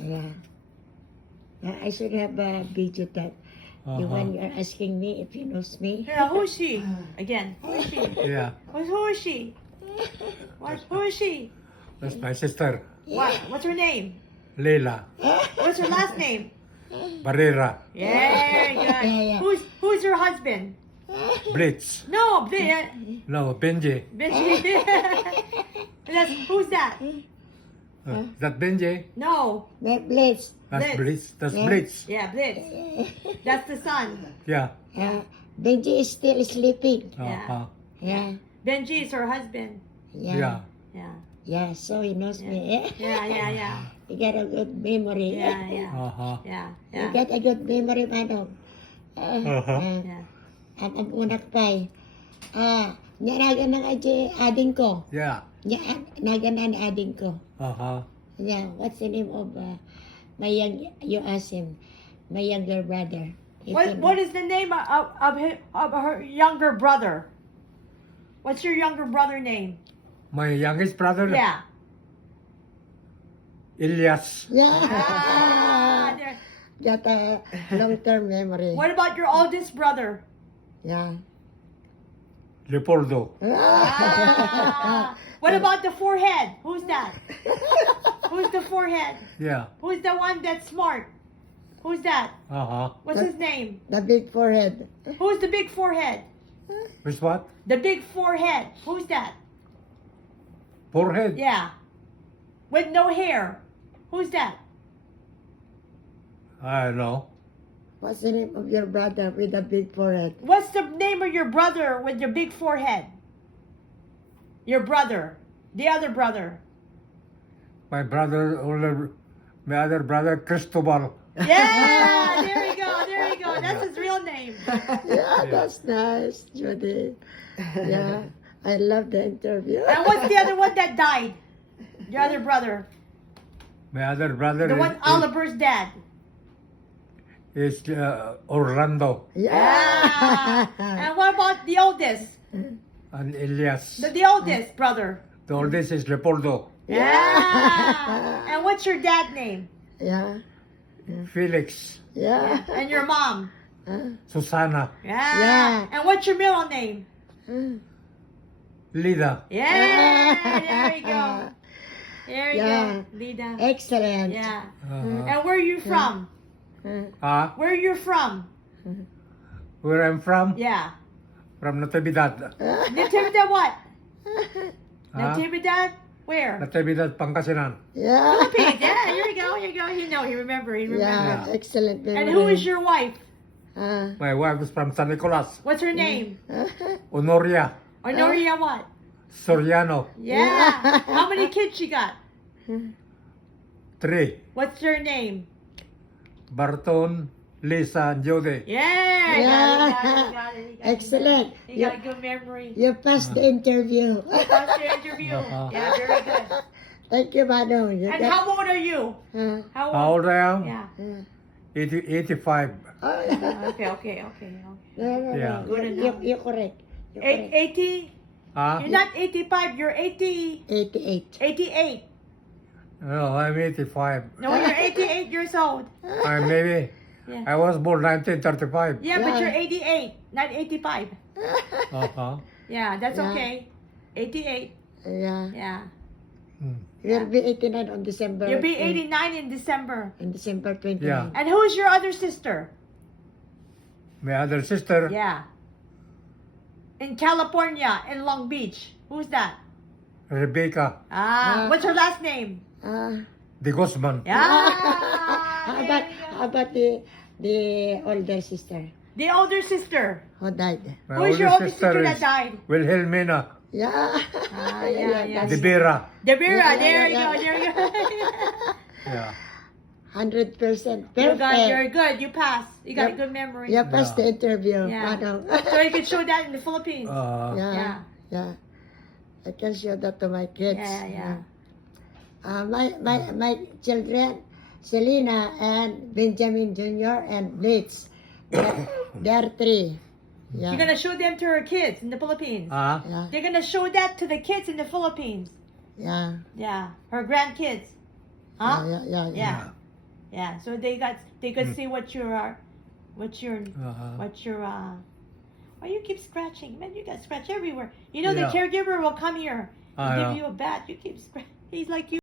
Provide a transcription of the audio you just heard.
Yeah. I should have a video that the one you're asking me if you knows me. Yeah, who is she? Again, who is she? Yeah, Who is she? Who is she? that's my sister, What's her name? Leila What's her last name? Barrera, Yeah, good. Yeah. Who's your husband? Blitz. No, No, Benji. Who's that? Is that Benji? No, That Blitz. That's Blitz. Blitz. That's Yeah. Blitz. yeah, Blitz. That's the son. Yeah. Benji is still sleeping. Uh-huh. Yeah. Benji is her husband. Yeah. Yeah, Yeah, so he knows me. yeah. You got a good memory. Yeah. Uh-huh. Yeah, You yeah. got a good memory, Manong. Uh-huh. Yeah. At ang unak pa'y, naragan ng ading ko. Yeah. Nagan ng ading ko. Uh-huh. Yeah, what's the name of my you ask him, my younger brother. What is the name of her younger brother? What's your younger brother name? My youngest brother, Yeah. Ilyas. Ah, Yeah. there. Got a long-term memory. What about your oldest brother? Yeah. Leopoldo. Ah. What about the forehead? Who's that? Who's the forehead? Yeah. Who's the one that's smart? Who's that? Uh-huh. What's his name? The big forehead. Who's the big forehead? Which what? The big forehead. Who's that? Forehead. Yeah. With no hair. Who's that? I don't know. What's the name of your brother with a big forehead? What's the name of your brother with your big forehead? Your brother. The other brother. My other brother, Cristobal. Yeah, there you go, there you go. That's his real name. Yeah, that's nice, Judy. Yeah, I love the interview. And what's the other one that died? Your other brother. My other brother The one Oliver's dad. is Orlando Yeah. And what about the oldest? and Ilyas. The oldest brother. The oldest is Leopoldo. Yeah. And what's your dad name? Yeah, Felix. yeah. And your mom? Susana. Yeah. Yeah. And what's your middle name? Lida. Yeah. There you go. There you Yeah. go. Lida. Excellent. Yeah. Uh-huh. And where are you from? Where are you from? Where I'm from? Yeah. From Natividad. Natividad what? Huh? Natividad? Where? Natividad, Pangasinan. Yeah. Philippines. Yeah, here we go. Here you go. You know, you remember. You remember. Yeah, excellent memory. And who is your wife? My wife is from San Nicolas. What's her name? Honoria Honoria what? Soriano. Yeah. How many kids she got? 3. What's her name? Barton, Lisa, and Jody. Yeah. Yeah. Got it. Excellent. You got a good memory. You passed the interview. That's your interview. Uh-huh. Yeah, very good. Thank you, Manong. You And got- how old are you? How How old I am? Yeah. 85. Oh, yeah. Okay. No. Yeah. Good enough. You're correct. You're correct. 80? Huh? You're not 85, you're 80, 88. 88. No, I'm 85. No, you're 88 years old. Maybe. Yeah. I was born 1935. Yeah, but Yeah. you're 88, not 85. Uh-huh. Yeah, that's Yeah. okay. 88. Yeah. Yeah. You'll be 89 on December. You'll be 89 in December. In December 29. Yeah. And who is your other sister? My other sister, Yeah. In California, in Long Beach. Who's that? Rebecca What's her last name? de Guzman. Yeah. How about, There you go. how about the older sister The older sister. who died? My Who is your older oldest sister that is died? Wilhelmina Yeah. Yeah. de Vera. Devera, Yeah, there yeah, you go. Yeah. 100% You're perfect. good. You passed. You got a Yep. good memory. You passed the Yeah. interview. Yeah. Manong. So you can show that in the Philippines. Yeah. Yeah. I can show that to my kids. Yeah. My children, Selena and Benjamin Jr. and Blitz, they're 3. Yeah. You're gonna show them to her kids in the Philippines. Ah, Yeah. They're gonna show that to the kids in the Philippines. Yeah. Yeah, her grandkids. Huh? Yeah. Yeah. Yeah. So they could see what your why you keep scratching? Man, you got scratch everywhere. You know the Yeah. caregiver will come here and I give know. you a bat. You keep scratching. He's like you.